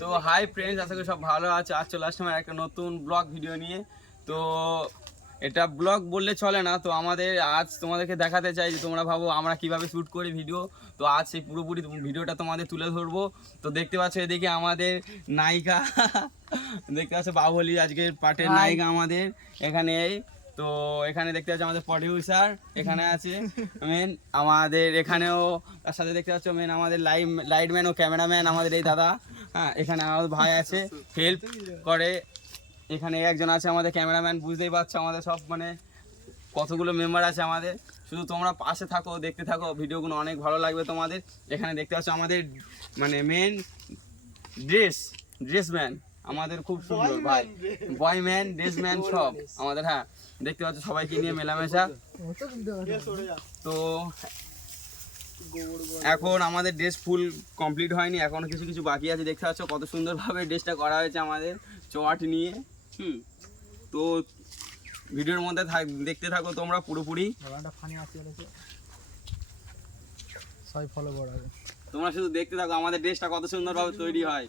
তো hi friends, আশা করি সব ভালো আছে। আজ চলে আসলাম একটা নতুন ব্লগ ভিডিও নিয়ে। তো এটা ব্লগ বললে চলে না, তো আমাদের আজ তোমাদেরকে দেখাতে চাই যে তোমরা ভাবো আমরা কিভাবে শ্যুট করি ভিডিও। তো আজ সেই পুরোপুরি ভিডিওটা তোমাদের তুলে ধরবো। তো দেখতে পাচ্ছ এদিকে আমাদের নায়িকা দেখতে পাচ্ছ বাহুবলী আজকের পার্টের নায়িকা আমাদের এখানে। তো এখানে দেখতে পাচ্ছ আমাদের প্রডিউসার এখানে আছে মেন আমাদের এখানেও, তার সাথে দেখতে পাচ্ছ মেন আমাদের লাইটম্যান ও ক্যামেরাম্যান আমাদের এই দাদা। হ্যাঁ, এখানে আমাদের ভাই আছে, হেল্প করে। এখানে একজন আছে আমাদের ক্যামেরাম্যান, বুঝতেই পারছো আমাদের সব মানে কতগুলো মেম্বার আছে আমাদের। শুধু তোমরা পাশে থাকো, দেখতে থাকো, ভিডিওগুলো অনেক ভালো লাগবে তোমাদের। এখানে দেখতে পাচ্ছ আমাদের মানে মেন ড্রেসম্যান আমাদের, খুব সুন্দর ভাই, বয়ম্যান ড্রেসম্যান সব আমাদের। হ্যাঁ, দেখতে পাচ্ছ সবাইকে নিয়ে মেলামেশা। তো এখন আমাদের ড্রেস ফুল কমপ্লিট হয়নি, এখনো কিছু কিছু বাকি আছে। দেখতে পাচ্ছ কত সুন্দরভাবে ড্রেসটা করা হয়েছে আমাদের চট নিয়ে। তো ভিডিওর মধ্যে দেখতে থাকো তোমরা পুরোপুরি। তোমরা শুধু দেখতে থাকো আমাদের ড্রেসটা কত সুন্দরভাবে তৈরি হয়।